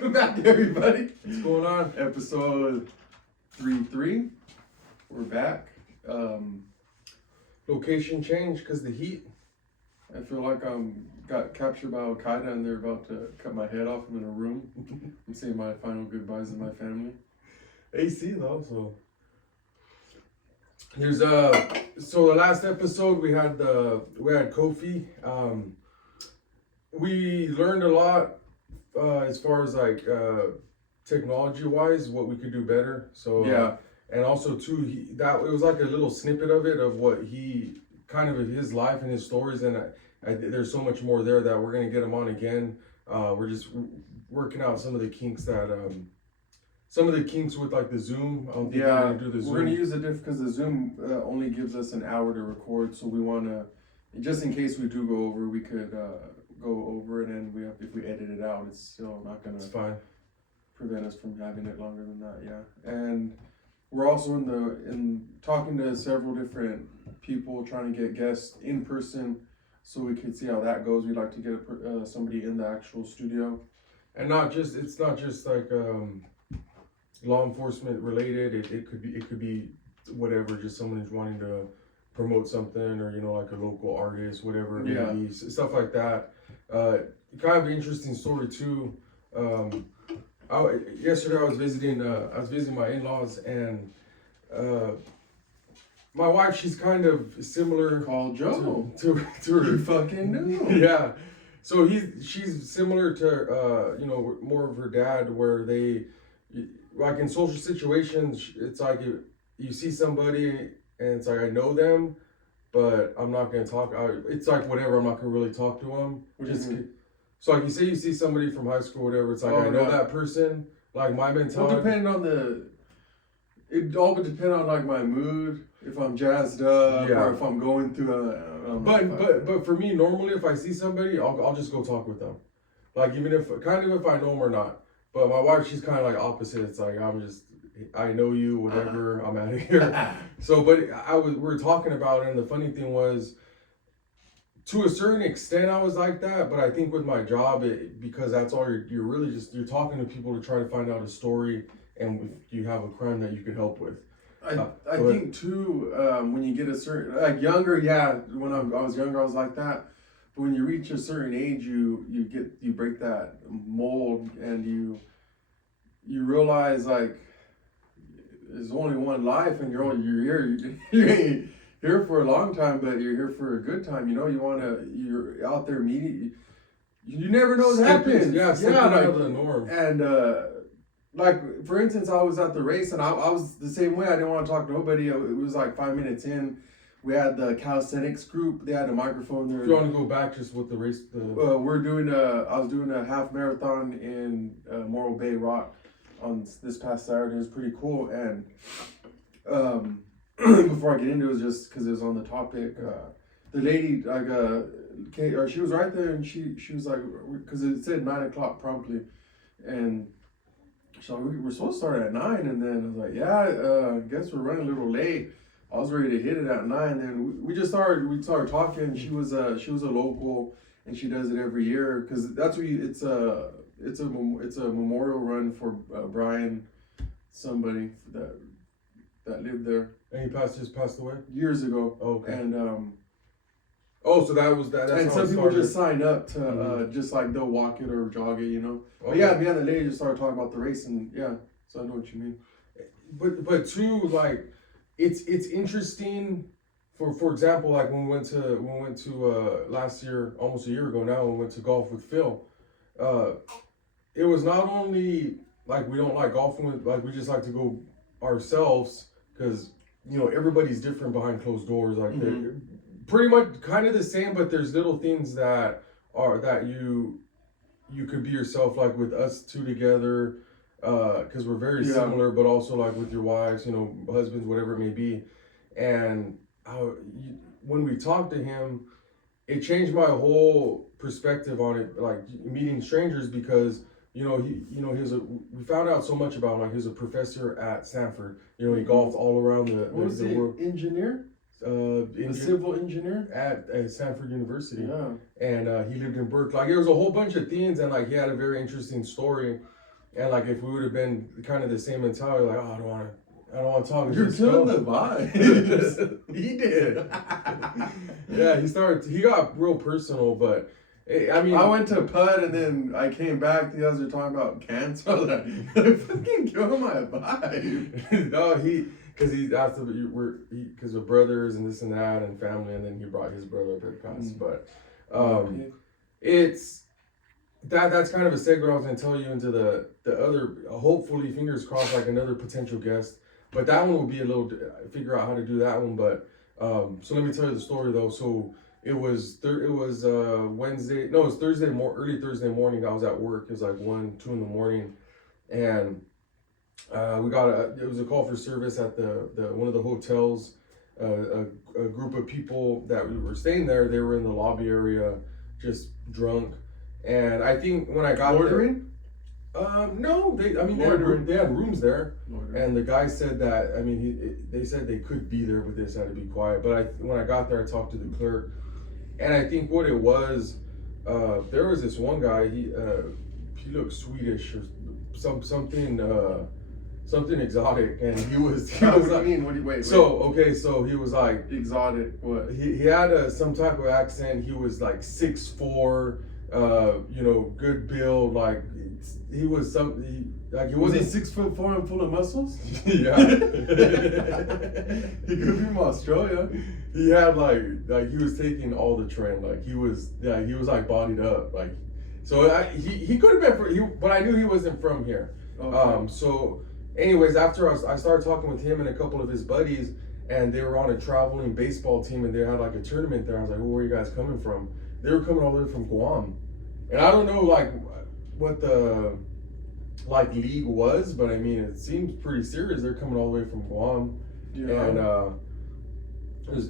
Welcome back, everybody. What's going on? Episode 3. We're back. Location change because the heat. I feel like I'm got captured by Al Qaeda and they're about to cut my head off. I'm in a room. I'm saying my final goodbyes to my family. AC though, so there's so the last episode we had Kofi. We learned a lot as far as like technology wise what we could do better. So Yeah. And also too it was like a little snippet of it of what he kind of his life and his stories, and there's so much more there that we're gonna get him on again. We're just working out some of the kinks with like the Zoom. I don't think we're gonna do the Zoom. We're gonna use it because the Zoom only gives us an hour to record, so we wanna, just in case we do go over, we could go over it, and if we edit it out, it's still not gonna. It's fine. Prevent us from having it longer than that, yeah. And we're also in talking to several different people, trying to get guests in person, so we could see how that goes. We'd like to get somebody in the actual studio, and it's not just like law enforcement related. It could be whatever, just someone who's wanting to promote something, or like a local artist, whatever it may be, stuff like that. Kind of an interesting story too. Yesterday I was visiting my in-laws, and my wife, she's kind of similar. Call Joe to her. You fucking knew. Yeah. So she's similar to more of her dad, where they like in social situations, it's like you see somebody and it's like I know them, but I'm not gonna talk. It's like whatever, I'm not gonna really talk to them. So like you see somebody from high school, whatever. It's like I know that person. Like my mentality. Well, it all would depend on like my mood. If I'm jazzed up, or if I'm going through But for me, normally if I see somebody, I'll just go talk with them. Like even if I know them or not. But my wife, she's kind of like opposite. It's like I know you, whatever. I'm out of here. So, but we were talking about it, and the funny thing was, to a certain extent, I was like that. But I think with my job, because that's all you're really you're talking to people to try to find out a story, and if you have a crime that you could help with. I think too, when you get a certain, like younger, when I was younger, I was like that. But when you reach a certain age, you break that mold, and you realize like there's only one life, and you're here for a long time, but you're here for a good time. You're out there meeting. You never know what happens. Out of the norm. And like for instance, I was at the race, and I was the same way. I didn't want to talk to nobody. It was like 5 minutes in. We had the calisthenics group. They had a microphone there. If you want to go back just with the race, I was doing a half marathon in Morro Bay Rock on this past Saturday. It was pretty cool. And before I get into it, just because it was on the topic, the lady she was right there, and she was like, because it said 9 o'clock promptly, and so we're supposed to start at 9, and then I was like, I guess we're running a little late. I was ready to hit it at 9, and we started talking. She was a local, and she does it every year because that's what it's a memorial run for Brian, somebody that lived there. And he passed away years ago. Oh, okay. And so that was that. That's and some people just sign up to just like they'll walk it or jog it, Okay. But me and the lady just started talking about the race, and so I know what you mean. But too, like it's interesting. For example, like when we went to last year, almost a year ago now, when we went to golf with Phil. It was not only like we don't like golfing with, like we just like to go ourselves, because everybody's different behind closed doors. Like they're pretty much kind of the same, but there's little things that you could be yourself, like with us two together, because we're very similar, but also like with your wives, husbands, whatever it may be. And when we talked to him, it changed my whole perspective on it, like meeting strangers, because we found out so much about him. Like he was a professor at Stanford. He golfed all around the world. Engineer? A civil engineer at Stanford University. Yeah. And he lived in Berkeley. Like there was a whole bunch of things, and like he had a very interesting story. And like if we would have been kind of the same mentality, like, oh, I don't want to talk. You're just killing go. the vibe. He did. Yeah, he got real personal, but I mean, I went to PUD and then I came back. The others were talking about cancer. I was like, fucking kill my vibe. no, because he asked because of brothers and this and that and family, and then he brought his brother up at Pass. But it's that's kind of a segue I was gonna tell you into the other. Hopefully, fingers crossed, like another potential guest. But that one will be a little figure out how to do that one. But so let me tell you the story though. So it was Wednesday. No, it was early Thursday morning. I was at work. It was like 1, 2 in the morning, and it was a call for service at the one of the hotels. A group of people that we were staying there, they were in the lobby area, just drunk. And I think when I got Loitering? no, they had rooms there. Loitering. And the guy said that, I mean, they said they could be there, but they just had to be quiet. But when I got there, I talked to the clerk, and I think what it was, there was this one guy, he looked Swedish or something exotic, and he was. What do you mean? Wait. So he was like exotic. What? He had some type of accent. He was like 6'4", good build. Like he was he Was he wasn't 6'4" and full of muscles? Yeah. He could be from Australia. He had like he was taking all the trend. Like he was like bodied up. Like so he could have been but I knew he wasn't from here. Okay. So anyways, after I started talking with him and a couple of his buddies, and they were on a traveling baseball team, and they had like a tournament there. I was like, well, where are you guys coming from? They were coming all the way from Guam, and I don't know like what the league was, but I mean it seems pretty serious. They're coming all the way from Guam, yeah.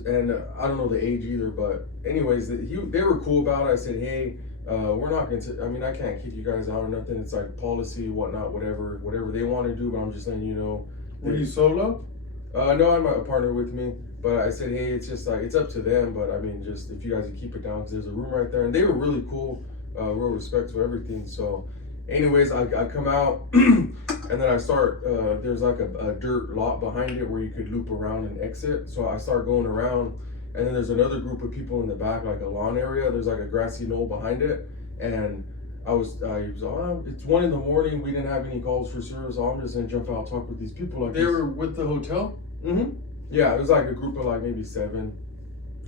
And I don't know the age either, but anyways, they were cool about it. I said, hey, we're not going to, I mean, I can't kick you guys out or nothing. It's like policy, whatnot, whatever they want to do, but I'm just letting you know. Were you solo? No, I'm a partner with me, but I said, hey, it's just like, it's up to them, but I mean, just if you guys can keep it down, because there's a room right there, and they were really cool, real respectful, everything. So anyways, I come out, and then I start, there's like a dirt lot behind it where you could loop around and exit. So I start going around, and then there's another group of people in the back, like a lawn area. There's like a grassy knoll behind it, and he was it's 1 in the morning. We didn't have any calls for service. So I'm just gonna jump out, talk with these people. Like they were with the hotel. Mm-hmm. Yeah, it was like a group of like maybe 7,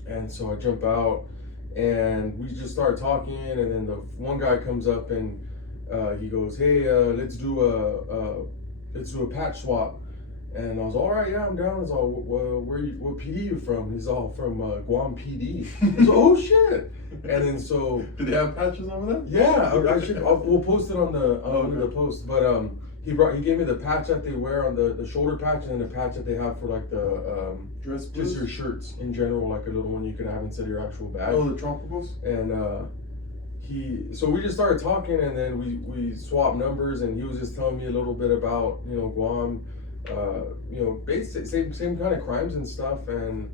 and so I jump out, and we just start talking, and then the one guy comes up and he goes, hey, let's do a patch swap. And I was all right, yeah, I'm down. He's all, what PD you from? He's all from Guam PD. So, oh shit! And then so, do they have patches over there? Yeah, we'll post it on the post. But he gave me the patch that they wear on the shoulder patch, and then the patch that they have for like the dress, just your shirts in general, like a little one you could have instead of your actual badge. Oh, the tropicals. And so we just started talking, and then we swapped numbers, and he was just telling me a little bit about Guam. Basic same kind of crimes and stuff, and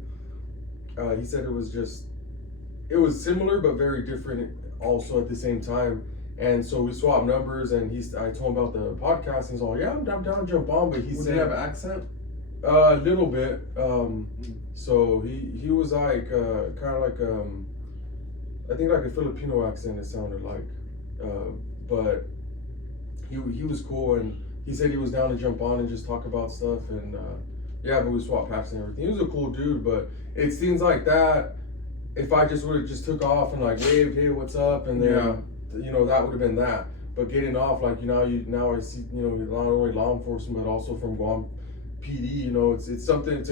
he said it was similar but very different also at the same time. And so we swapped numbers, and I told him about the podcast, and he's all, yeah, I'm down to jump on. But he said, did he have an accent? A little bit. So he was like kind of like I think like a Filipino accent, it sounded like, but he was cool, and he said he was down to jump on and just talk about stuff, and but we swapped patches and everything. He was a cool dude, but it seems like that, if I just would have just took off and like waved, hey, what's up, and then that would have been that. But getting off, like now I see not only law enforcement but also from Guam PD. It's something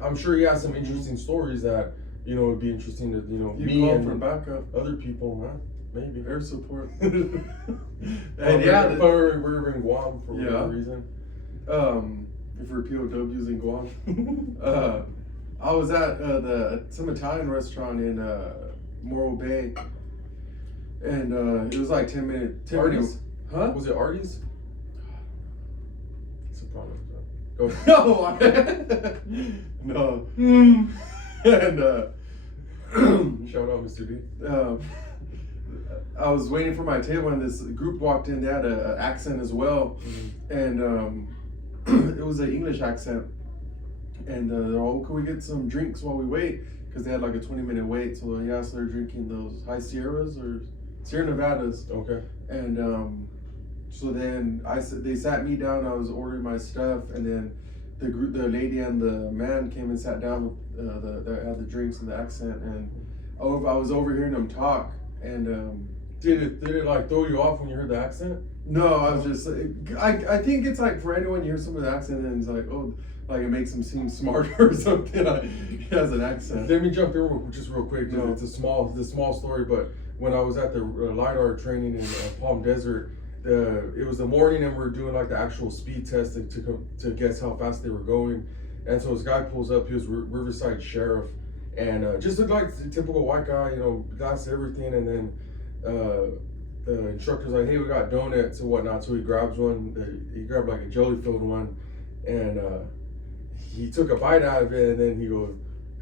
I'm sure he has some interesting stories that would be interesting to me and for backup, other people, huh? Maybe air support. And we're in Guam for whatever reason. If we're POWs in Guam. I was at some Italian restaurant in Morro Bay, and it was like 10 minutes. Artie's? Huh? Was it Artie's? It's a problem. Go. No. And shout out, Mr. D. I was waiting for my table, and this group walked in. They had an accent as well, and it was an English accent. And they're all, can we get some drinks while we wait? Because they had like a 20-minute wait. So yeah, so they're drinking those High Sierras or Sierra Nevadas. Okay. And so then they sat me down. I was ordering my stuff, and then the lady and the man came and sat down with that had the drinks and the accent, and I was overhearing them talk. And did it like throw you off when you heard the accent? no, I was just I think it's like for anyone you hear some of the accent and it's like, oh, like it makes him seem smarter or something. He has an accent. Let me jump in real quick. No. It's a small story, but when I was at the LiDAR training in Palm Desert, it was the morning and we were doing like the actual speed test to guess how fast they were going. And so this guy pulls up. He was Riverside Sheriff, and just looked like a typical white guy, that's everything. And then the instructor's like, hey, we got donuts and whatnot. So he grabs one. He grabbed like a jelly-filled one, and he took a bite out of it, and then he goes,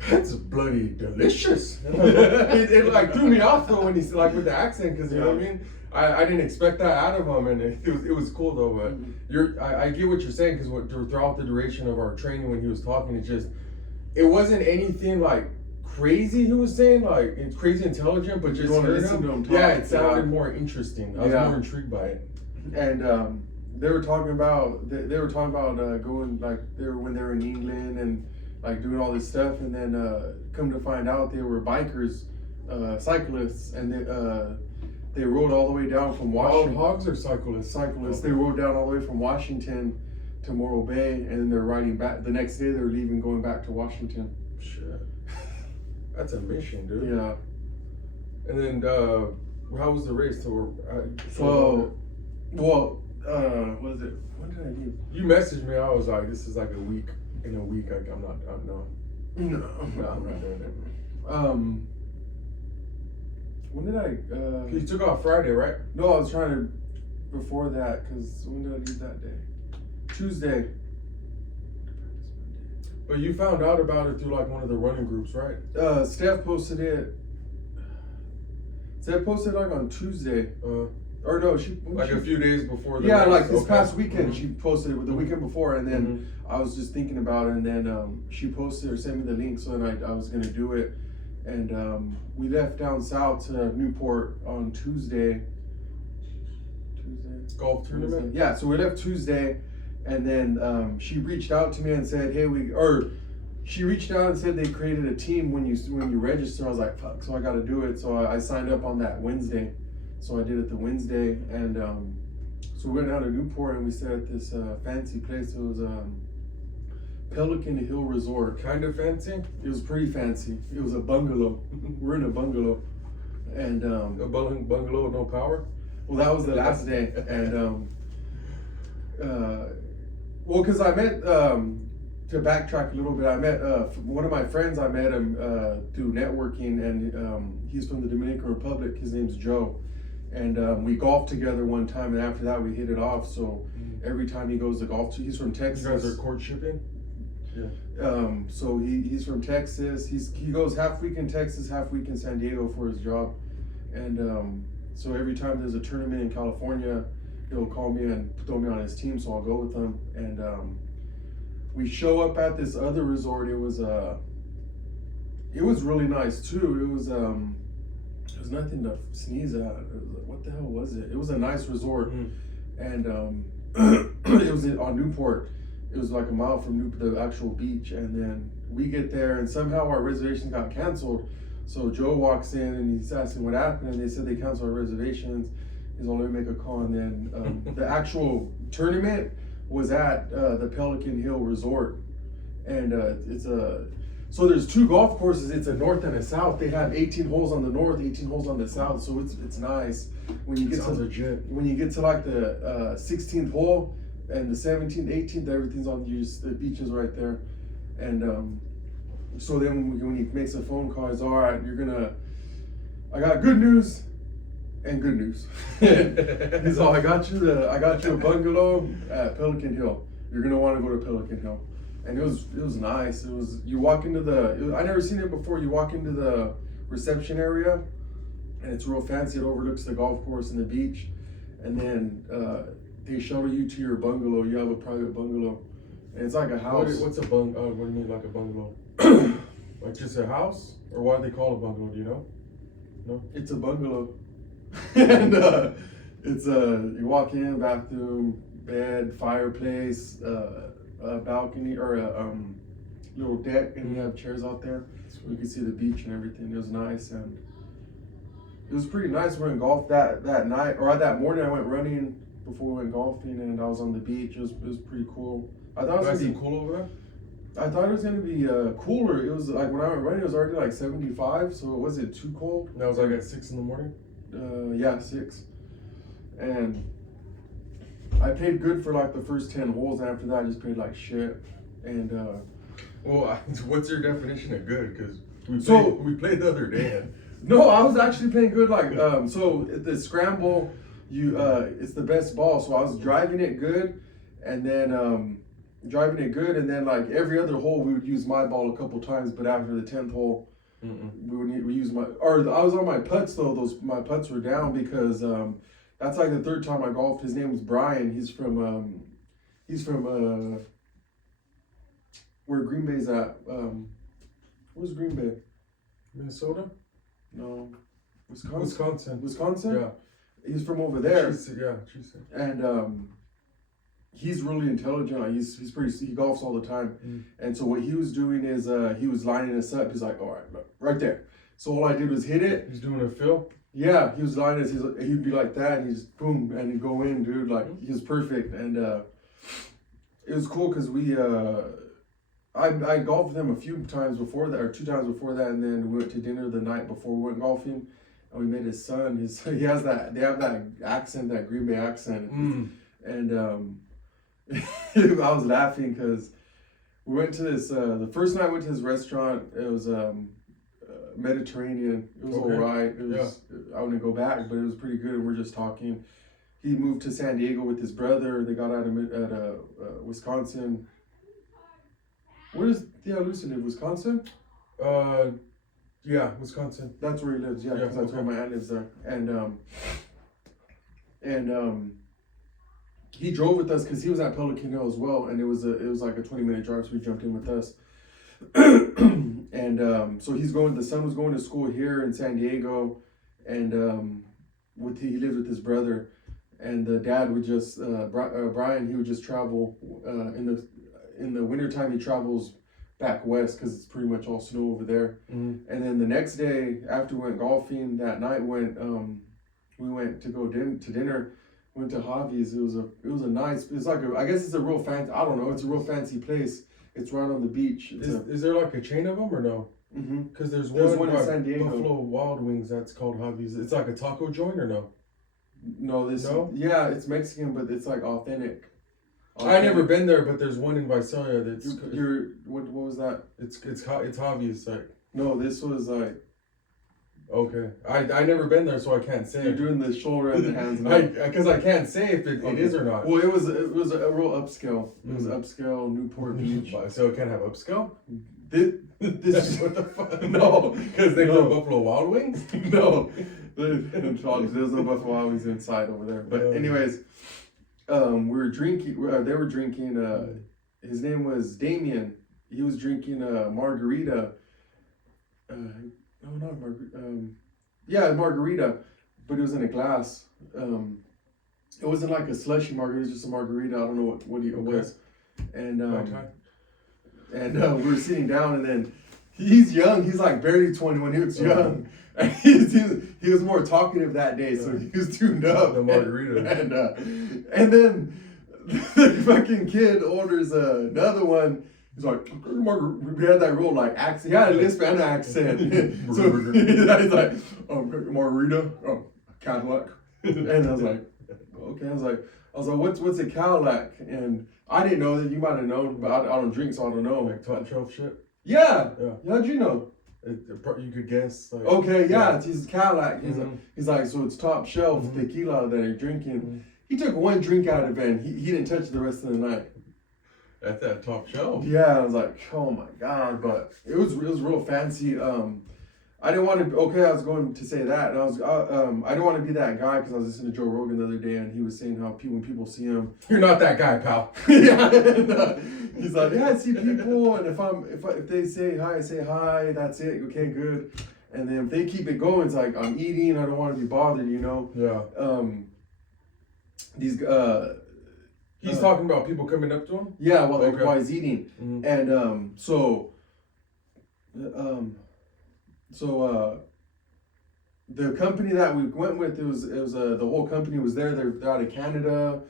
that's bloody delicious. it like threw me off though when he's like with the accent, because you know what I mean. I didn't expect that out of him, and it was cool though. But I get what you're saying, because throughout the duration of our training, when he was talking, it wasn't anything like crazy he was saying, like it's crazy intelligent, but just hearing him, yeah, it sounded more interesting. I was more intrigued by it. And they were talking about going like when they were in England and like doing all this stuff, and then come to find out they were bikers, cyclists, and they rode all the way down from Washington. Wild hogs or cyclists? Cyclists. They rode down all the way from Washington to Morro Bay, and then they're riding back. The next day they're leaving, going back to Washington. Shit. That's a mission, dude. Yeah. And then, how was the race? What was it? When did I leave? You messaged me. I was like, this is like a week. In a week, I'm not No, I'm not doing it. When did I? You took off Friday, right? No, I was trying to before that, because when did I leave that day? Tuesday. But you found out about it through like one of the running groups, right? Steph posted it. Steph posted like on Tuesday. Or no, a few days before the yeah, race. like this past weekend. She posted it the weekend before, and then I was just thinking about it, and then she posted or sent me the link, so then I was gonna do it, and we left down south to Newport on Tuesday. Golf tournament. Yeah, so we left Tuesday, and then she reached out to me and said, "Hey, she reached out and said they created a team when you register." I was like, "Fuck!" So I got to do it. So I signed up on that Wednesday. So I did it the Wednesday, and so we went down to Newport, and we stayed at this fancy place. It was Pelican Hill Resort. Kind of fancy? It was pretty fancy. It was a bungalow. We're in a bungalow, and a bungalow with no power. Well, that was the last day, and well, because I met to backtrack a little bit, I met one of my friends. I met him through networking, and he's from the Dominican Republic. His name's Joe. And we golfed together one time, and after that we hit it off. So every time he goes to golf, he's from Texas. You guys are courtshipping? Yeah. So he's from Texas. He goes half week in Texas, half week in San Diego for his job. And so every time there's a tournament in California, he'll call me and throw me on his team, so I'll go with him. And we show up at this other resort. It was really nice too. It was nothing to sneeze at. What the hell was it? It was a nice resort, and it was on Newport. It was like a mile from the actual beach, and then we get there, and somehow our reservation got canceled. So Joe walks in and he's asking what happened, and they said they canceled our reservations. He's like, let me make a call, and then the actual tournament was at the Pelican Hill Resort, and so there's two golf courses. It's a north and a south. They have 18 holes on the north, 18 holes on the south. So it's nice. When you get to like the 16th hole and the 17th, 18th, everything's on the beach is right there. And so then when he makes a phone call, he's all right. I got good news and good news. He's all, I got you a bungalow at Pelican Hill. You're gonna want to go to Pelican Hill. And it was nice. You walk into I never seen it before. You walk into the reception area, and it's real fancy. It overlooks the golf course and the beach, and then they shuttle you to your bungalow. You have a private bungalow, and it's like a house. What's a what do you mean, like a bungalow? Like just a house, or why do they call it a bungalow? Do you know? No. It's a bungalow, and it's you walk in, bathroom, bed, fireplace, a balcony or a little deck, and you have chairs out there, so you can see the beach and everything. It was nice, and it was pretty nice. We went golf that night, or that morning. I went running before we went golfing, and I was on the beach. It was pretty cool. I thought it was Nice gonna be and cool over there. I thought it was gonna be cooler. It was like when I went running, it was already like 75, so it wasn't too cold. That was like at 6 in the morning. Yeah, 6. And I paid good for like the first 10 holes, and after that I just paid like shit. And Well, what's your definition of good? Because we played the other day. no, I was actually playing good. Like so at the scramble, it's the best ball. So I was driving it good, and then like every other hole we would use my ball a couple times, but after the 10th hole, we use I was on my putts though. My putts were down because that's like the 3rd time I golfed. His name was Brian. He's from where Green Bay's at. Where's Green Bay? Minnesota? No, Wisconsin. Yeah. He's from over there. She said. And he's really intelligent. Like he's pretty. He golfs all the time. And so what he was doing is he was lining us up. He's like, all right, look, right there. So all I did was hit it. He's doing a fill. Yeah, he was lining us. He'd be like that, and he just boom, and he'd go in, dude. Like he was perfect, and it was cool because I golfed with him a few times before that, or 2 times before that, and then we went to dinner the night before we went golfing, and we met his son. They have that accent, that Green Bay accent, and I was laughing because we went to this. The first night I went to this restaurant. It was Mediterranean. It was Okay. alright. I wouldn't go back, but it was pretty good. And we're just talking. He moved to San Diego with his brother. They got out of Wisconsin. Where does Lucy live? Wisconsin? Yeah, Wisconsin. That's where he lives. Yeah, because that's where my aunt lives there. And he drove with us because he was at Pelican Hill as well, and it was like a 20-minute drive, so he jumped in with us. And so the son was going to school here in San Diego, and he lived with his brother, and the dad would just Brian, he would just travel in the wintertime. He travels back west because it's pretty much all snow over there. And then the next day after we went golfing that night, we went to go to dinner. Went to Javi's. It was a nice. It's like I guess it's a real fancy. I don't know. It's a real fancy place. It's right on the beach. Is there like a chain of them or no? Because there's one in San Diego. Buffalo Wild Wings that's called Javi's. It's like a taco joint or no? No, yeah, it's Mexican, but it's like authentic. I never been there, but there's one in Visalia that's. What was that? It's Javi's. Like no, this was like. Okay, I never been there, so I can't say. You're doing the shoulder and the hands. Because I can't say if it is or not. Well, it was a real upscale. It was upscale Newport Beach. So it can't have upscale. This what the fuck? No, because they go Buffalo Wild Wings. No, there's no Buffalo Wild Wings inside over there. But anyways, we were drinking. They were drinking. His name was Damien. He was drinking margarita. No, not margarita. Yeah, margarita, but it was in a glass. It wasn't like a slushy margarita. It was just a margarita. I don't know what it was. And we were sitting down, and then he's young. He's like barely 21. He was young. And he was more talkative that day, so he was tuned up. The margarita. And then the fucking kid orders another one. He's like, we had that real like accent. He had a lisp and accent. So he's like, margarita, Cadillac. And I was like, okay. I was like, what's a Cadillac? And I didn't know that. You might have known, but I don't drink, so I don't know. Like top shelf shit. Yeah. How'd you know? You could guess. Like, okay, yeah. It's Cadillac. He's like, so it's top shelf tequila that you're drinking. He took one drink out of it, and he didn't touch the rest of the night. At that top shelf. Yeah, I was like, oh my god, but it was real fancy. I didn't want to. Okay, I was going to say that, and I didn't want to be that guy because I was listening to Joe Rogan the other day, and he was saying how when people see him, You're not that guy, pal. yeah, and, he's like, yeah, I see people, and if they say hi, I say hi. That's it. Okay, good. And then if they keep it going, it's like I'm eating. I don't want to be bothered, you know. Yeah. These He's talking about people coming up to him. yeah, well, like Okay. while he's eating, Mhm. and the company that we went with, it was the whole company was there. They're out of Canada,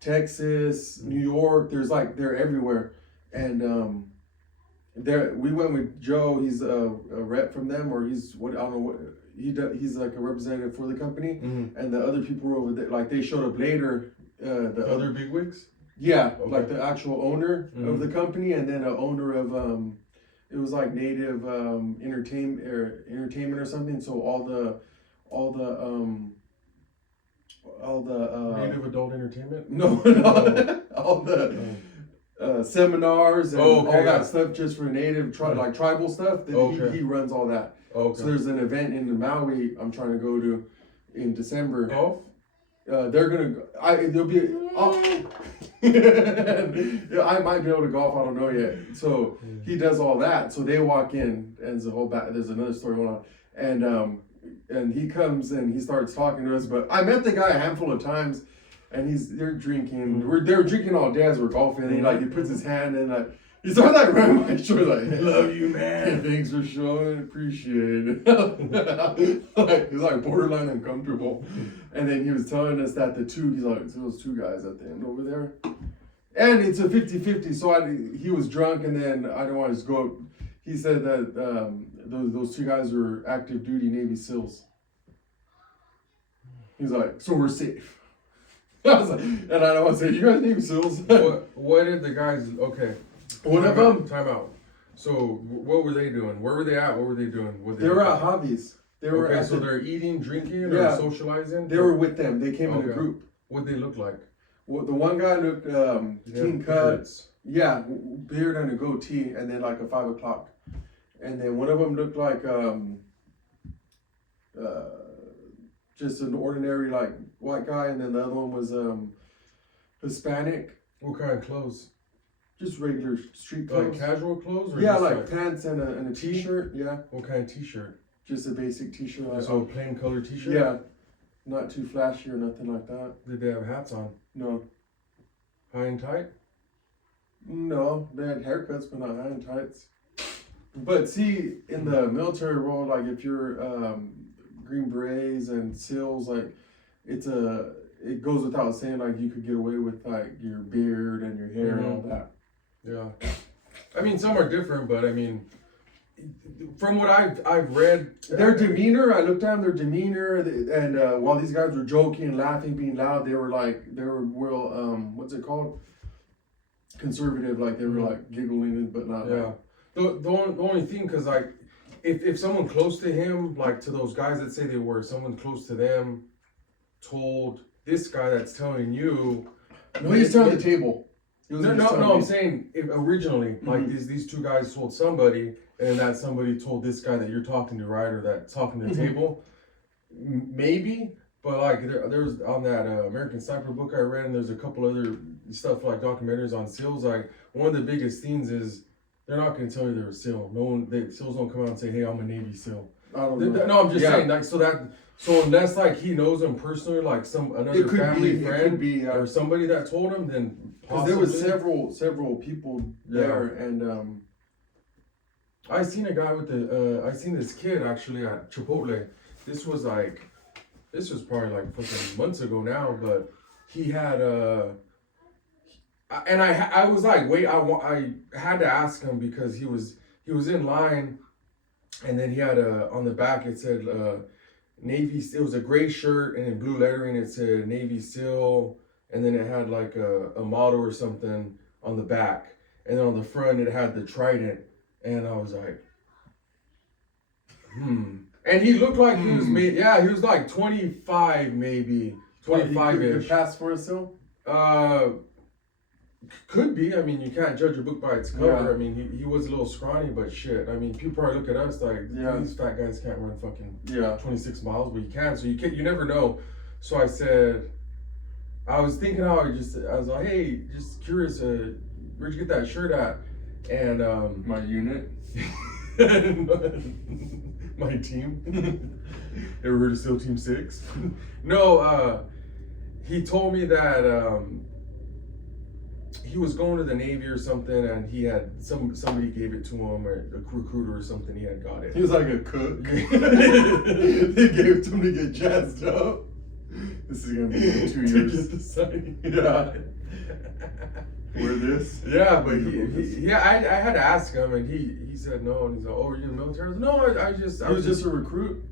Texas, New York. They're everywhere, and there we went with Joe. He's a rep from them, or he's what I don't know what he does. He's like a representative for the company, Mhm. and the other people were over there. Like they showed up later. The other bigwigs. Yeah, Okay. like the actual owner of the company, and then a owner of it was like Native entertainment or something. So all the Native Adult Entertainment. no, all the seminars and Oh, okay, all that yeah. stuff just for Native like tribal stuff. Then Okay. he runs all that. Okay. So there's an event in Maui I'm trying to go to in December. Golf. They're gonna. There'll be. Yeah, I might be able to golf. I don't know yet. So he does all that. So they walk in, and there's another story going on, and he comes and he starts talking to us. But I met the guy a handful of times, and they're drinking. They were drinking all day as we're golfing. And he puts his hand in like. He started like running my shoulder like, Love you, man. Thanks for showing, appreciate it. He's like borderline uncomfortable. And then he was telling us that he's like, those two guys at the end over there. And it's a 50-50, so he was drunk, and then I don't want to just go up. He said that those two guys were active duty Navy SEALs. He's like, so we're safe. I was like, and I don't want to say, you guys Navy SEALs? What did the guys? Okay. One of them. Time out. So what were they doing? Where were they at? What were they doing? They were at hobbies. They were okay, so they're eating, drinking, or Yeah. socializing? They were with them. They came in a Okay. group. What'd they look like? Well, the one guy looked clean cut. Beards. Yeah, beard and a goatee, and then like a 5 o'clock. And then one of them looked like just an ordinary like white guy, and then the other one was Hispanic, What kind of clothes? just regular street Like clothes. casual clothes? Or Yeah, just like pants and a t-shirt. Yeah, what kind of t-shirt? just a basic t-shirt. Like, So a plain color t-shirt? yeah, not too flashy or nothing like that. Did they have hats on? No, High and tight? no, they had haircuts, but not hand tights. But see, in the military world, like if you're Green Berets and SEALs, like it goes without saying, like you could get away with like your beard and your hair and all that. Yeah. I mean, some are different, but I mean, from what I've read, Their demeanor, I looked at their demeanor, and while these guys were joking, laughing, being loud, they were real, what's it called? Conservative, like they were like giggling, but not. yeah. The only thing, because like, if someone close to him, like to those guys that say they were, someone close to them told this guy that's telling you. No, he's telling the table. No, I'm saying if originally, like these two guys told somebody, and that somebody told this guy that you're talking to, right, or that talking to the table, maybe. But like there's on that American Sniper book I read, and there's a couple other stuff like documentaries on SEALs. Like one of the biggest things is they're not going to tell you they're a SEAL. SEALs don't come out and say, "Hey, I'm a Navy SEAL." I don't know. No, I'm just saying, like, so unless like he knows him personally, like another family friend or somebody that told him, then because there was several people there, and I seen a guy with I seen this kid actually at Chipotle. This was probably like fucking months ago now, but he had and I was like, wait, I had to ask him because he was in line, and then he had on the back it said Navy. It was a gray shirt and in blue lettering it said Navy SEAL, and then it had like a motto or something on the back, and then on the front it had the trident, and I was like, and he looked like he was he was like 25 maybe, 25-ish. Could pass for a SEAL. Could be. I mean, you can't judge a book by its cover. Yeah. I mean, he was a little scrawny, but shit. I mean, people probably look at us like, Yeah. these fat guys can't run fucking Yeah. 26 miles, but you can. So you never know. So I said, I was thinking how I was like, hey, just curious, where'd you get that shirt at? And My unit. my team. Ever heard of SEAL Team 6? No, he told me that he was going to the Navy or something, and he had somebody gave it to him, or a recruiter or something. He had got it. He was like a cook. They gave it to him to get jazzed up. This is gonna be in 2 years. Yeah. Wear this. Yeah, but I had to ask him, and he said no, and he's like, oh, are you in the military? I was like, no, I was just a recruit.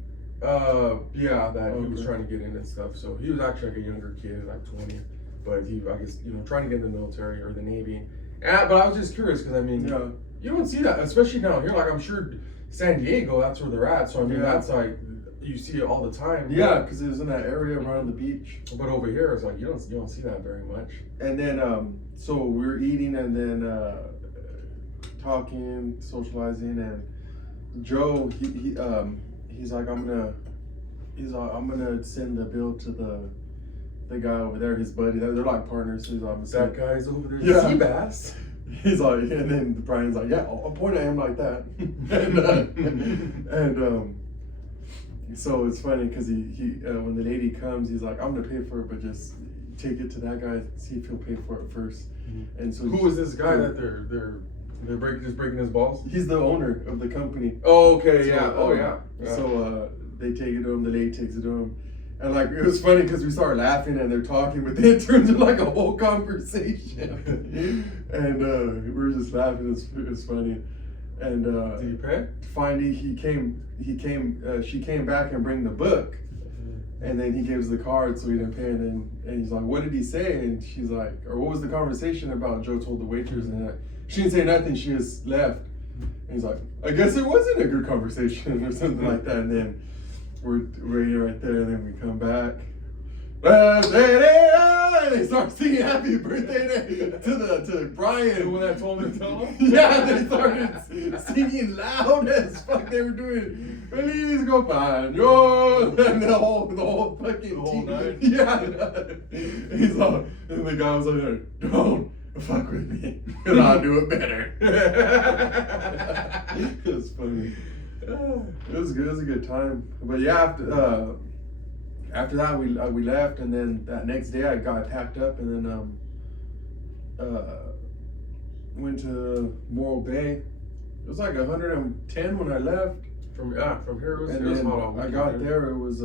Yeah, that he was Okay. trying to get in and stuff. So he was actually like a younger kid, like 20, but he, I guess, trying to get in the military or the Navy. And but I was just curious because I mean, Yeah. you don't see that, especially down here. Like I'm sure San Diego, that's where they're at. So I mean, Yeah. that's like you see it all the time. Yeah, because it was in that area around the beach. But over here, it's like you don't see that very much. And then, so we were eating and then talking, socializing, and Joe, he's like, I'm gonna send the bill to the guy over there, his buddy. They're like partners. So he's like, That guy's over there. Yeah. Sea bass. He's like, and then Brian's like, yeah, I'll point at him like that. and so it's funny because he when the lady comes, he's like, I'm gonna pay for it, but just take it to that guy, see if he'll pay for it first. And so Who is this guy that they're breaking his balls? He's the owner of the company. Oh, okay, So, yeah. Oh, yeah. So they take it to him. The lady takes it to him, and like it was funny because we started laughing and they're talking, but then it turns into like a whole conversation, and we were just laughing. It was funny, and Did he pay? finally she came back and bring the book, and then he gives the card, so he didn't pay, and he's like, what did he say? And she's like, or what was the conversation about? Joe told the waitress, and she didn't say nothing. She just left. And he's like, I guess it wasn't a good conversation or something like that. And then we're right there, and then we come back. And they start singing happy birthday to Brian. When I told him to tell him? Yeah, they started singing loud as fuck. They were doing Feliz Compañero, and the whole fucking The whole team. night? Yeah. He's like, and the guy was like, don't fuck with me, because I'll do it better. It was funny. It was good. It was a good time. But yeah, after that we left, and then that next day I got packed up, and then went to Morro Bay. It was like 110 when I left, From here, it was and hot then all I weekend, got dude. there. It was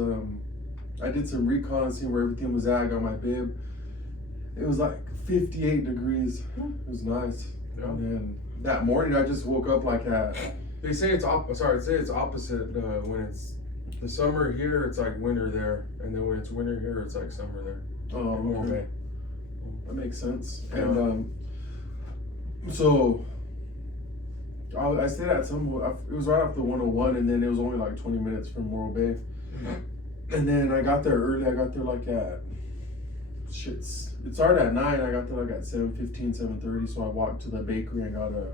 I did some recon, seeing where everything was at. I got my bib. It was like 58 degrees. It was nice. Yeah. And then that morning I just woke up like at. They say it's opposite when it's the summer here, it's like winter there, and then when it's winter here, it's like summer there. Oh, In Morro okay. Bay. That makes sense. Yeah. And so I stayed at it was right off the 101, and then it was only like 20 minutes from Morro Bay. And then I got there early. I got there like at it started at 9. I got there like at 7:15, 7:30. So I walked to the bakery and got a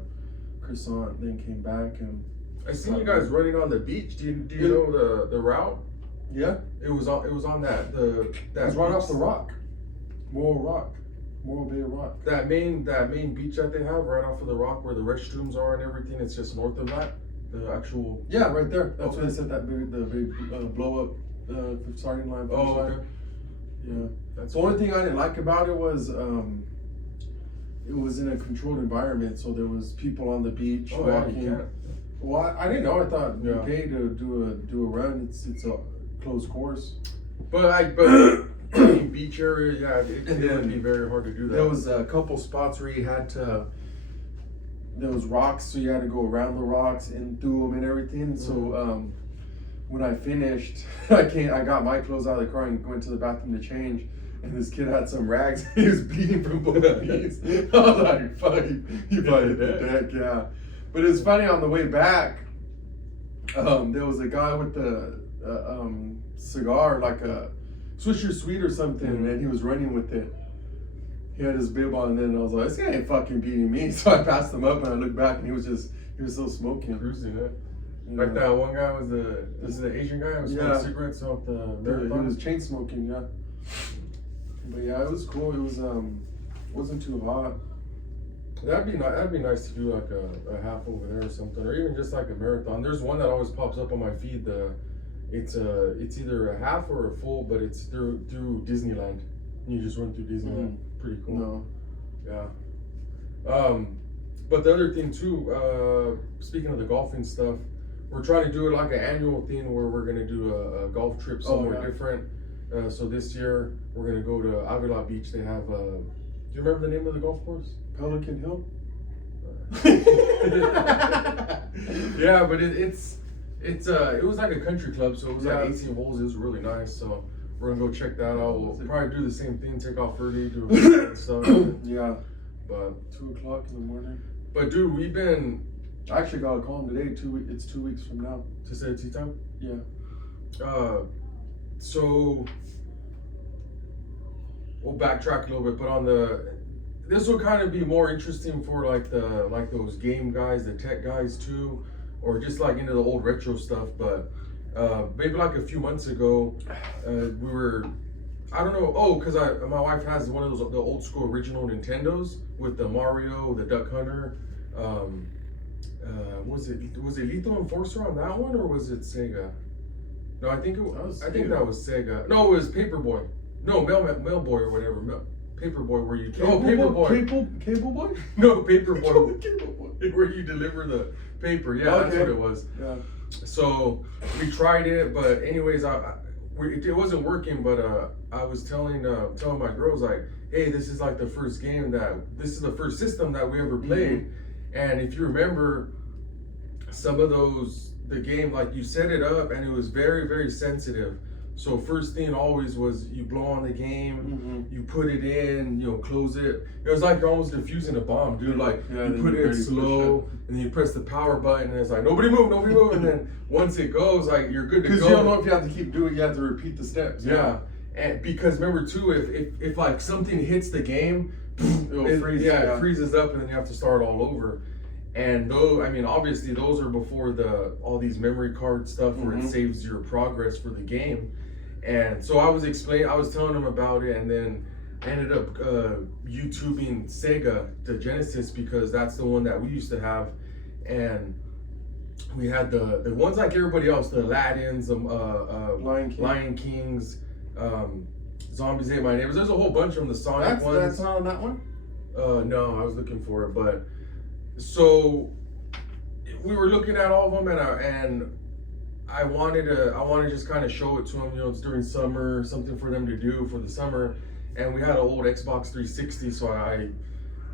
croissant. Then came back, and I seen you guys running on the beach. Do you know the route? yeah, It was on that that's right off the rock, Morro Bay Rock. That main beach that they have right off of the rock where the restrooms are and everything. It's just north of that. The actual. Yeah, right there. That's Okay. where they set the big blow up starting line. finish Oh, line. okay. Yeah. That's The only thing I didn't like about it was it was in a controlled environment, so there was people on the beach Oh, yeah, walking. you can't. Well, I didn't know. I thought you Yeah. pay to do a run. It's a closed course. But beach area, yeah, it would be very hard to do that. There was a couple spots where you had to. There was rocks, so you had to go around the rocks and through them and everything. So when I finished, I got my clothes out of the car and went to the bathroom to change. And this kid had some rags. He was bleeding from both knees. I was like, "Fuck, he probably hit the deck." Yeah, but it's funny on the way back. There was a guy with the cigar, like a Swisher Sweet or something, and he was running with it. he had his bib on, and then I was like, this guy ain't fucking beating me. So I passed him up, and I looked back, and he was still smoking. Cruising it. You Like know. that one guy was the Asian guy who was smoking Yeah. cigarettes off the He marathon. was chain smoking, yeah. But yeah, it was cool. It was wasn't too hot. That'd be nice to do like a half over there or something, or even just like a marathon. There's one that always pops up on my feed. It's either a half or a full, but it's through Disneyland. You just run through Disneyland. Pretty cool. No. Yeah. But the other thing too, speaking of the golfing stuff, we're trying to do it like an annual thing where we're gonna do a golf trip somewhere yeah. different. So this year we're gonna go to Avila Beach. They have. Do you remember the name of the golf course? Pelican Hill. Yeah, but it was like a country club, so it was Yeah. like 18 holes. It was really nice. So we're gonna go check that out. We'll probably do the same thing, take off early, do a stuff. Yeah. But 2:00 in the morning. dude, we've been I actually got a call today. It's 2 weeks from now. to say tea time. Yeah. So we'll backtrack a little bit, but this will kind of be more interesting for like those game guys, the tech guys too, or just like into the old retro stuff. But maybe like a few months ago, we were, I don't know, because my wife has one of those the old school original Nintendos with the Mario, the Duck Hunter. Was it Lethal Enforcer on that one, or was it Sega? No, I think that was Sega. No, it was Paperboy. No, Mailboy or whatever. Paperboy, where you Paperboy. Cable boy. No, Paperboy, Cable boy. where you deliver the paper. Yeah, that's Okay. what it was. Yeah. So we tried it, but anyways, it wasn't working. But I was telling my girls like, hey, this is like the first system that we ever played, and if you remember, some of the game, like you set it up and it was very, very sensitive. So first thing always was you blow on the game, you put it in, close it. It was like you're almost defusing a bomb, dude. Like you put it in slow, and then you press the power button, and it's like nobody move, and then once it goes, like you're good to go. Because you don't know if you have to keep doing. You have to repeat the steps. Yeah, and because remember too, if like something hits the game, it freezes up, and then you have to start all over. And obviously those are before all these memory card stuff where it saves your progress for the game. And so I was telling them about it, and then I ended up YouTubing Sega, the Genesis, because that's the one that we used to have. And we had the ones like everybody else, the Aladdins, Lion Kings, Zombies Ate My Neighbors. There's a whole bunch of them, the Sonic ones. That's not on that one? No, I was looking for it, but so we were looking at all of them, and I wanted to just kind of show it to them. It's during summer, something for them to do for the summer, and we had an old Xbox 360, so I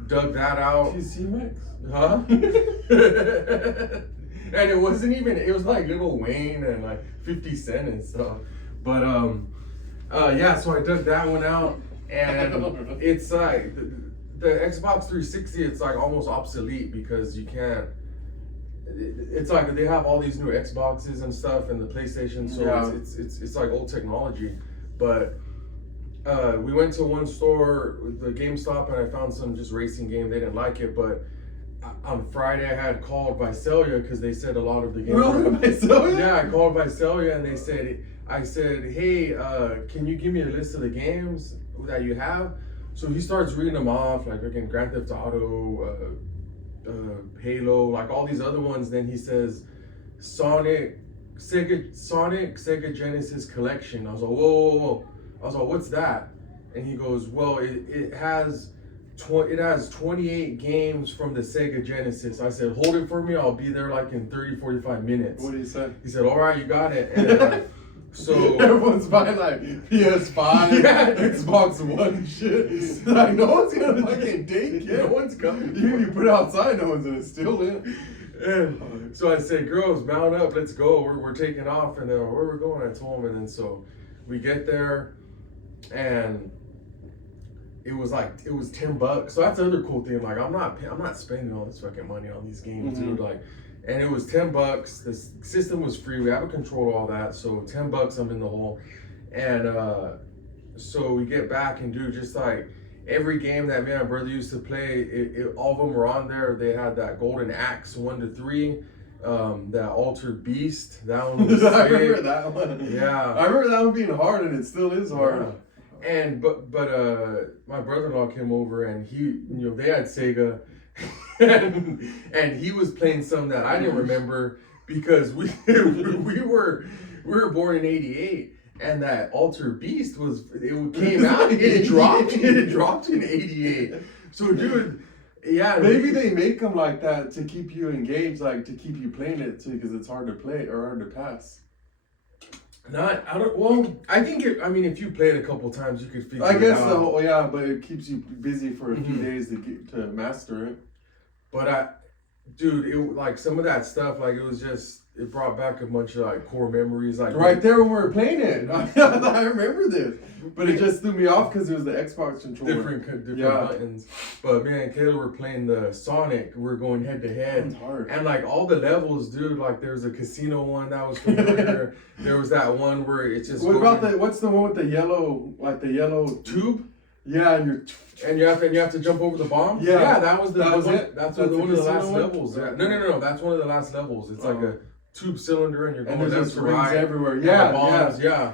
dug that out. PC Mix? Huh? And it wasn't even. It was like Lil Wayne and like 50 Cent and stuff. But yeah. So I dug that one out, and it's like the Xbox 360. It's like almost obsolete because you can't. It's like they have all these new Xboxes and stuff, and the PlayStation. So it's like old technology, but. We went to one store, the GameStop, and I found some just racing game. They didn't like it, but on Friday I had called Visalia because they said a lot of the games. Really? Visalia? Yeah, I called Visalia and I said, hey, can you give me a list of the games that you have? So he starts reading them off, like again, Grand Theft Auto, Halo, like all these other ones. Then he says, Sega Genesis Collection. I was like, whoa. I was like, what's that? And he goes, well, it has 28 games from the Sega Genesis. I said, hold it for me. I'll be there like in 30, 45 minutes. What did he say? He said, all right, you got it. And so everyone's buying like PS5, Xbox One shit. Like no one's gonna fucking take it. No one's coming. Even if you put it outside, no one's gonna steal it. And so I said, girls, mount up, let's go. We're taking off. And then where we're going, I told him. And then so we get there. And it was $10. So that's the other cool thing. Like I'm not spending all this fucking money on these games, dude. Like, and it was $10. The system was free. We have a control, all that. So $10, I'm in the hole. And so we get back, and dude, just like every game that me and my brother used to play, all of them were on there. They had that Golden Axe 1 to 3, that Altered Beast. That one was I sick. remember that one. Yeah. I remember that one being hard, and it still is hard. Yeah. And but my brother-in-law came over, and they had Sega, and he was playing some that I didn't remember because we were born in '88, and that Alter Beast came out, it dropped in '88. So dude, yeah, Maybe they make them like that to keep you engaged, like to keep you playing it too, because it's hard to play or hard to pass. I think if you play it a couple times, you could figure I it guess out. but it keeps you busy for a few days to master it. But like some of that stuff, like it brought back a bunch of like core memories. Like Right there when we were playing it, I remember this, but it just threw me off because it was the Xbox controller. different buttons. But me and Kayla were playing the Sonic. We're going head to head, It's hard. and like all the levels, dude. Like there was a casino one that was familiar. There was that one where it's just. What's the one with the yellow tube? Yeah, and And you have to jump over the bomb. Yeah. that was it. That's That's one of the casino last one? levels. Yeah. No. That's one of the last levels. It's like a tube cylinder, and you're going there's left just to rings right. everywhere. and Yeah, the bombs, yeah.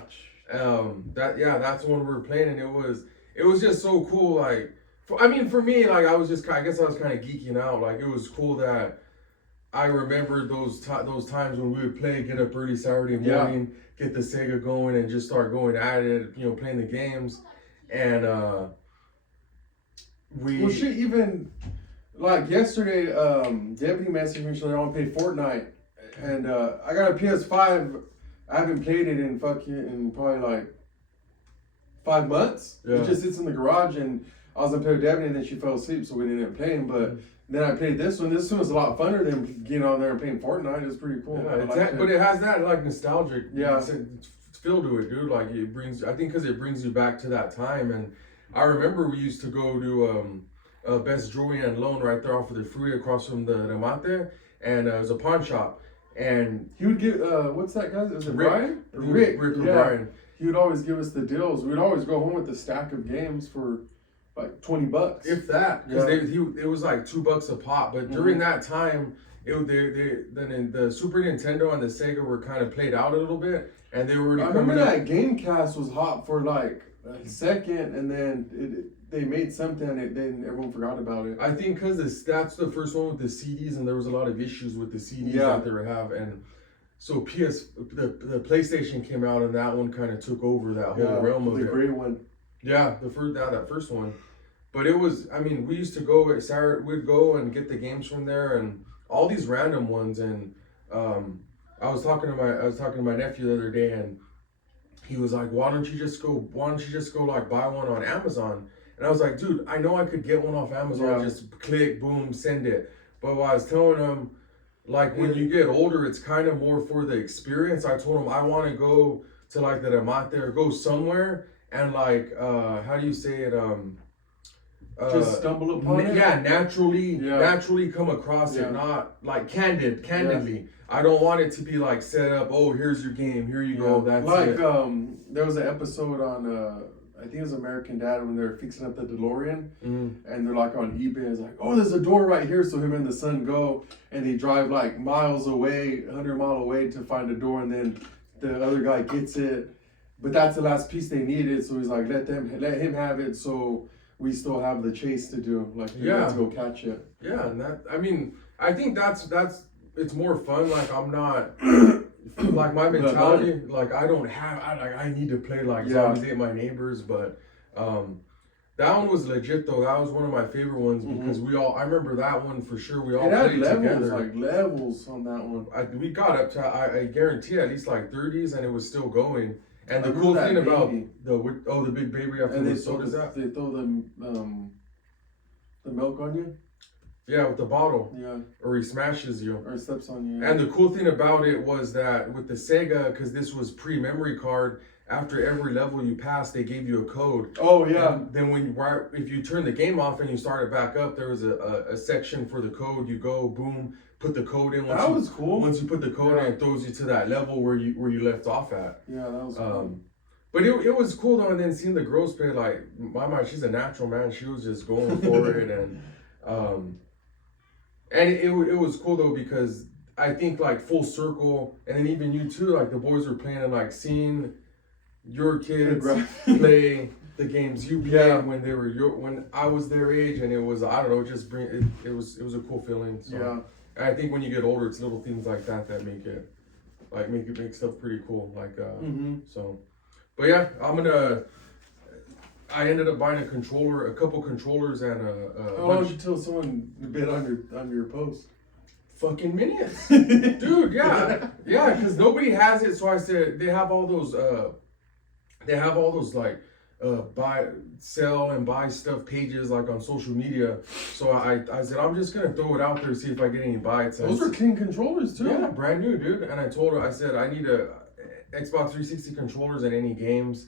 That's the one we were playing, and it was just so cool. Like, for me, like I guess I was kind of geeking out. Like it was cool that I remembered those times when we would play, get up early Saturday morning, get the Sega going, and just start going at it. Playing the games, and even like yesterday, Deputy messaged me, she's like, I want to play Fortnite, and I got a PS5. I haven't played it in probably like 5 months. Yeah. It just sits in the garage, and I was gonna play with Deputy, and then she fell asleep, so we didn't end up playing. But then I played this one. This one was a lot funner than getting on there and playing Fortnite. It was pretty cool. Yeah, but it has that like nostalgic Yeah. feel to it, dude. Like it brings, I think, because it brings you back to that time. And I remember we used to go to Best Jewelry and Loan right there off of the freeway across from the Remate, and it was a pawn shop. And he would give what's that guy? Was it Rick. Brian? Rick or Brian. He would always give us the deals. We'd always go home with a stack of games for like $20. If that, because it was like $2 a pop. But during that time, the Super Nintendo and the Sega were kind of played out a little bit, and they were. I remember that Gamecast was hot for like a second, and then they made something, and then everyone forgot about it. I think because that's the first one with the CDs, and there was a lot of issues with the CDs that they would have, and so the PlayStation came out, and that one kind of took over that whole realm of the it. gray one. Yeah, that first one, but it was. we used to go at Saturday. We'd go and get the games from there, and all these random ones. And I was talking to my nephew the other day, and he was like, "Why don't you just go like buy one on Amazon?" And I was like, "Dude, I know I could get one off Amazon. Just click, boom, send it." But what I was telling him, like when you get older, it's kind of more for the experience. I told him I want to go to like the Remate or go somewhere and like how do you say it? Just stumble upon it. Yeah, naturally come across it, not like candidly. I don't want it to be like set up. Oh, here's your game. Here you go. That's like it. There was an episode on I think it was American Dad when they're fixing up the DeLorean, and they're like on eBay. It's like, oh, there's a door right here. So him and the son go, and they drive like miles away, 100-mile away to find a door, and then the other guy gets it. But that's the last piece they needed. So he's like, let him have it. So we still have the chase to do. Like, we have to go catch it. Yeah, and I think that's it's more fun. Like I'm not. Like my mentality, like I need to play like Zombies Ate My Neighbors, but that one was legit though. That was one of my favorite ones because I remember that one for sure. We all played together. Like levels on that one. We got up to I guarantee at least like 30s, and it was still going. And the cool thing about the big baby after the sodas out. They throw the milk on you. Yeah, with the bottle. Yeah. Or he smashes you. Or he steps on you. And the cool thing about it was that with the Sega, because this was pre-memory card, after every level you passed, they gave you a code. Oh, yeah. And then if you turn the game off and you start it back up, there was a section for the code. You go, boom, put the code in. That was cool. Once you put the code in, it throws you to that level where you left off at. Yeah, that was cool. But it was cool though, and then seeing the girls play, like my mom, she's a natural, man. She was just going for it, and it was cool though because I think like full circle, and then even you too, like the boys were playing and like seeing your kids play the games you played when they were when I was their age, and it was, I don't know, it was a cool feeling. So. Yeah. And I think when you get older, it's little things like that that make stuff pretty cool. Like so, but yeah, I ended up buying a couple controllers, and How long did you tell someone to bid on your post? fucking minutes, dude. Yeah, because nobody has it. So I said they have all those like buy, sell, and buy stuff pages like on social media. So I said I'm just gonna throw it out there, see if I get any bites. Those are clean controllers too. Yeah, brand new, dude. And I told her, I said I need a Xbox 360 controllers and any games.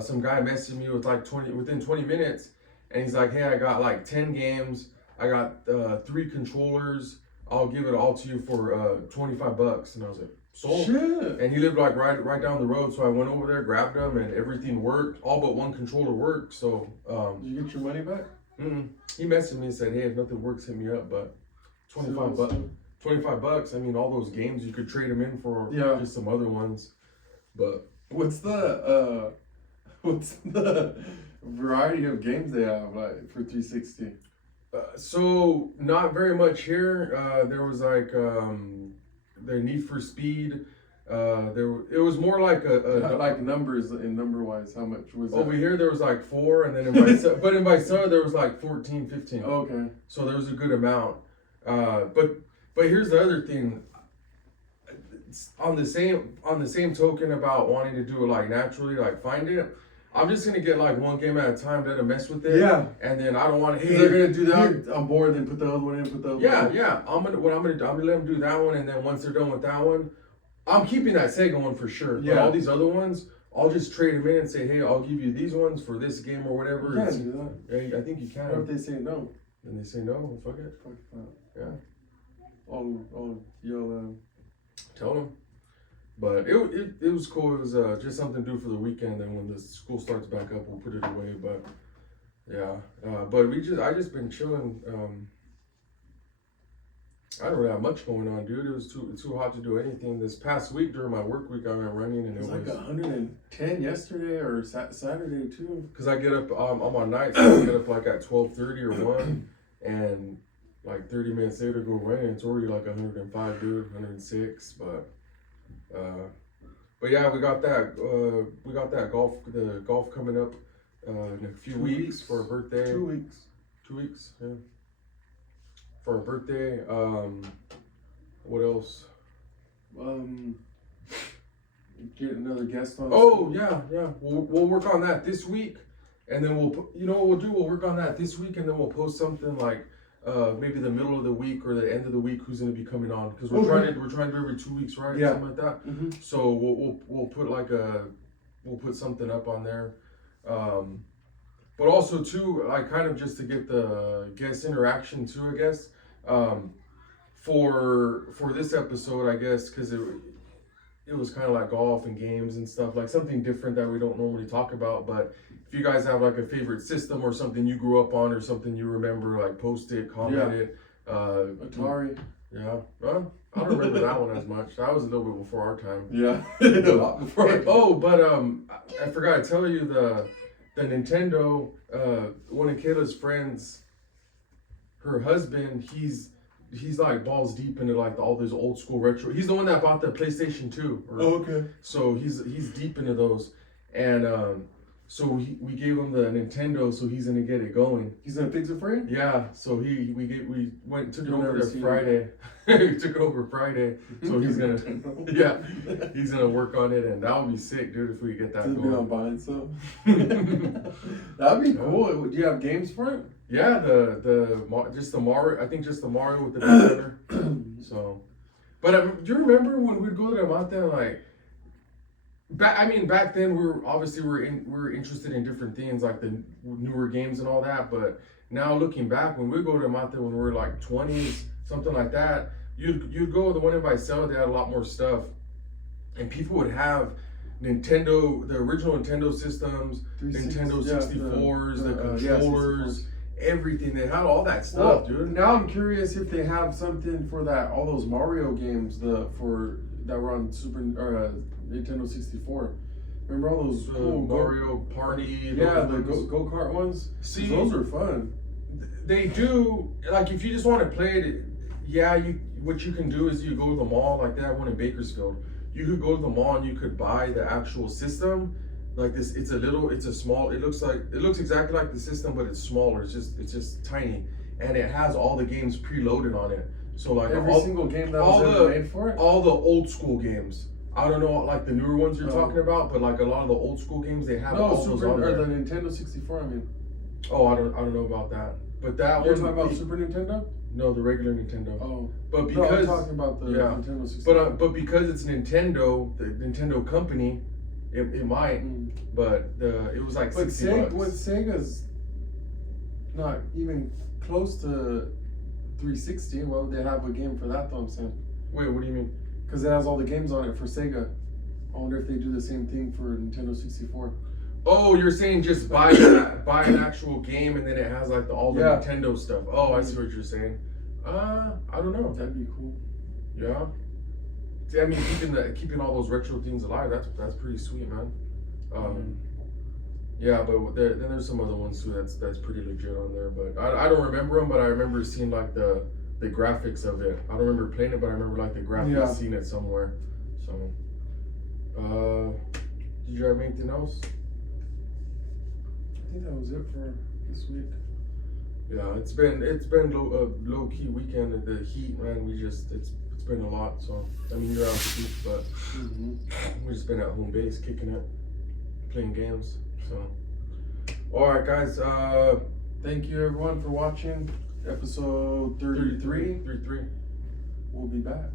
Some guy messaged me with like within 20 minutes, and he's like, hey, I got like 10 games. I got 3 controllers. I'll give it all to you for $25. And I was like, sold. Shit. And he lived like right down the road, so I went over there, grabbed them, and everything worked. All but one controller worked. So did you get your money back? He messaged me and said, hey, if nothing works, hit me up. But $25. I mean, all those games you could trade them in for just some other ones. But what's the variety of games they have like for 360? So not very much here. There was like the Need for Speed. It was more like like numbers and number wise. How much was over that? here? There was like 4, and then in Visalia there was like 14, 15. Okay. So there was a good amount. But here's the other thing. On the same token about wanting to do it like naturally, like find it. I'm just gonna get like one game at a time, let them mess with it. Yeah. And then I don't want to. Hey, they're gonna do that on board, then put the other one in, put the other one in. Yeah. I'm gonna let them do that one, and then once they're done with that one, I'm keeping that Sega one for sure. Yeah. But all these other ones, I'll just trade them in and say, hey, I'll give you these ones for this game or whatever. You can do that. Yeah, I think you can. What if they say no? And they say no, fuck it. Fuck that. Yeah. I'll yell at them. Tell them. But it was cool. It was just something to do for the weekend, and when the school starts back up, we'll put it away. But yeah, but I just been chilling. I don't really have much going on, dude. It was too hot to do anything. This past week during my work week, I went running, and it was like 110 yesterday or Saturday too. Cause I get up, I'm on nights, so I get up like at 12:30 or 1, and like 30 minutes later go running. It's already like 105, dude, 106, but yeah, we got that golf coming up in a few weeks for a birthday. 2 weeks. 2 weeks, yeah. For a birthday. What else? Get another guest on. Oh yeah. We'll work on that this week, and then we'll work on that this week, and then we'll post something like maybe the middle of the week or the end of the week who's going to be coming on, because we're trying to do every 2 weeks, right? Yeah. Something like that. Mm-hmm. So we'll put something up on there, but also too, like kind of just to get the guest interaction too, I guess. For this episode, I guess, because it was kind of like golf and games and stuff, like something different that we don't normally talk about. But if you guys have like a favorite system or something you grew up on or something you remember, like post it, comment it. Atari. Yeah. Well, I don't remember that one as much. That was a little bit before our time. Yeah. A lot before. But I forgot to tell you the Nintendo. One of Kayla's friends, her husband, he's like balls deep into like all those old school retro. He's the one that bought the PlayStation 2. Okay. So he's deep into those, and so we gave him the Nintendo, so he's gonna get it going. He's gonna fix it for you? Yeah. So we went and took it over there Friday. We took it over Friday, so he's gonna he's gonna work on it, and that would be sick, dude, if we get that going. I'm buying some. That'd be cool. Do you have games for it? Yeah, just the Mario. I think just the Mario with the big runner. So, but do you remember when we'd go to Amate, like back then we were interested in different things like the newer games and all that. But now looking back, when we go to Amate when we were like 20s, something like that, you'd go to the one in Visalia. They had a lot more stuff, and people would have Nintendo, the original Nintendo systems, 360, Nintendo yeah, 64s, the yeah, controllers, 64s. everything. They had all that stuff, dude. Now I'm curious if they have something for that. All those Mario games, that were on Nintendo 64. Remember all those cool Mario Party? Yeah, the go kart ones. See, those are fun. They do, like, if you just want to play it, yeah, what you can do is you go to the mall, like they have one in Bakersfield. You could go to the mall and you could buy the actual system. Like this, it looks exactly like the system, but it's smaller. It's just tiny, and it has all the games preloaded on it. So like every single game that was ever made for it. All the old school games. I don't know, like the newer ones you're talking about, but like a lot of the old school games, they have all those on there. The Nintendo 64. I mean. Oh, I don't know about that. But that You're talking about Super Nintendo? No, the regular Nintendo. Oh, but because I'm talking about the Nintendo 64. But because it's Nintendo, the Nintendo company, it might. But it was like $60. But Sega's not even close to 360. Well, they have a game for that, though. I'm saying. Wait, what do you mean? Because it has all the games on it for Sega. I wonder if they do the same thing for Nintendo 64. Oh, you're saying just buy an actual game and then it has like all the Nintendo stuff. Oh, I see what you're saying. I don't know. That'd be cool. Yeah. See, I mean, keeping all those retro things alive, that's pretty sweet, man. Yeah, but then there's some other ones too that's pretty legit on there. But I don't remember them, but I remember seeing like the graphics of it. I don't remember playing it, but I remember like the graphics, seeing it somewhere. So, did you have anything else? I think that was it for this week. Yeah, it's been low key weekend. The heat, man. It's been a lot. So I mean, you're out the beach, but we've just been at home base, kicking it, playing games. So, all right, guys. Thank you everyone for watching episode 33. 33. We'll be back.